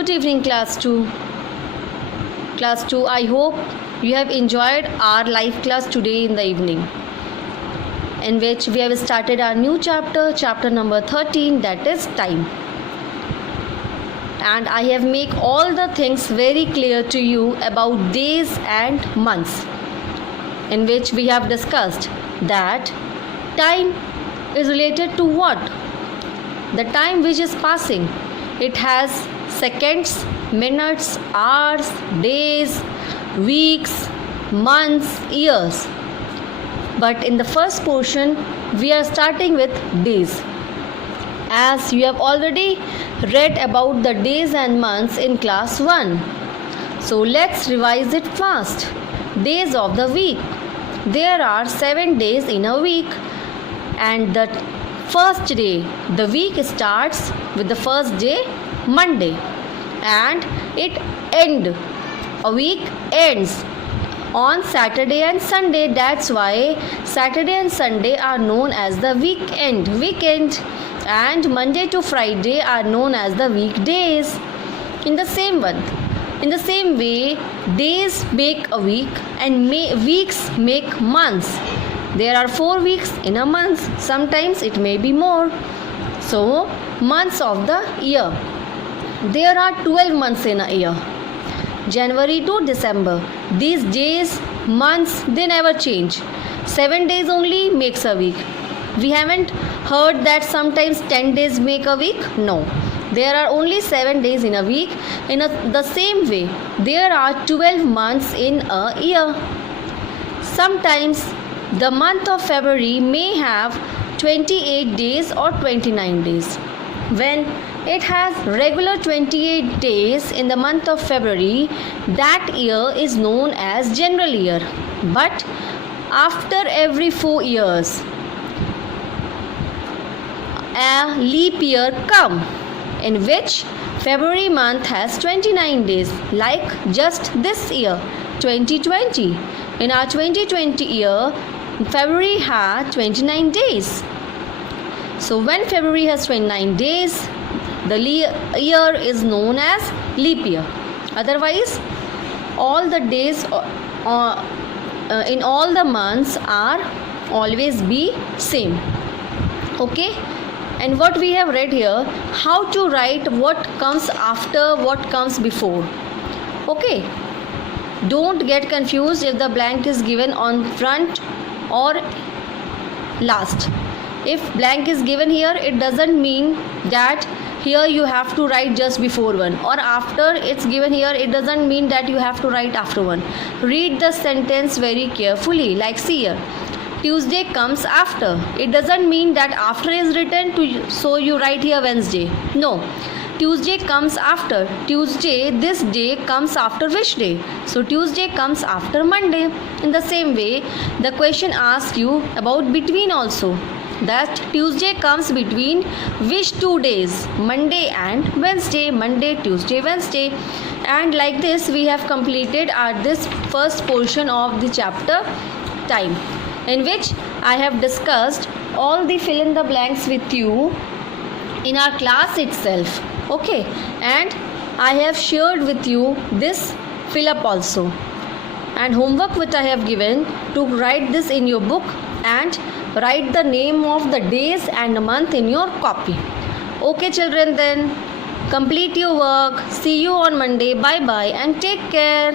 Good evening, class 2. Class 2, I hope you have enjoyed our live class today in the evening, in which we have started our new chapter number 13, that is time. And I have made all the things very clear to you about days and months, in which we have discussed that time is related to what? The time which is passing. It has seconds, minutes, hours, days, weeks, months, years. But in the first portion, we are starting with days. As you have already read about the days and months in class 1. So let's revise it fast. Days of the week. There are 7 days in a week, and the first day, the week starts with the first day, Monday, and a week ends on Saturday and Sunday. That's why Saturday and Sunday are known as the weekend, and Monday to Friday are known as the weekdays. In the same way, days make a week and weeks make months. There are 4 weeks in a month. Sometimes it may be more. So, months of the year. There are 12 months in a year. January to December. These days, months, they never change. 7 days only makes a week. We haven't heard that sometimes 10 days make a week. No. There are only 7 days in a week. In the same way, there are 12 months in a year. Sometimes the month of February may have 28 days or 29 days. When it has regular 28 days in the month of February, that year is known as general year. But after every 4 years, a leap year comes, in which February month has 29 days, like just this year, 2020. In our 2020 year, February had 29 days. So when February has 29 days, the year is known as leap year. Otherwise, all the days in all the months are always be same. Okay? And what we have read here, how to write what comes after, what comes before. Okay? Don't get confused if the blank is given on front or last. If blank is given here, it doesn't mean that here you have to write just before one, or after it's given here, it doesn't mean that you have to write after one. Read the sentence very carefully. Like see here, Tuesday comes after. It doesn't mean that after is written so you write here Wednesday. No. Tuesday comes after. Tuesday, this day comes after which day? So Tuesday comes after Monday. In the same way, the question asks you about between also. That Tuesday comes between which 2 days? Monday and Wednesday. Monday, Tuesday, Wednesday. And like this, we have completed this first portion of the chapter time, in which I have discussed all the fill in the blanks with you in our class itself. Okay, and I have shared with you this fill up also, and homework which I have given to write this in your book and write the name of the days and the month in your copy. Okay children, then complete your work. See you on Monday. Bye bye and take care.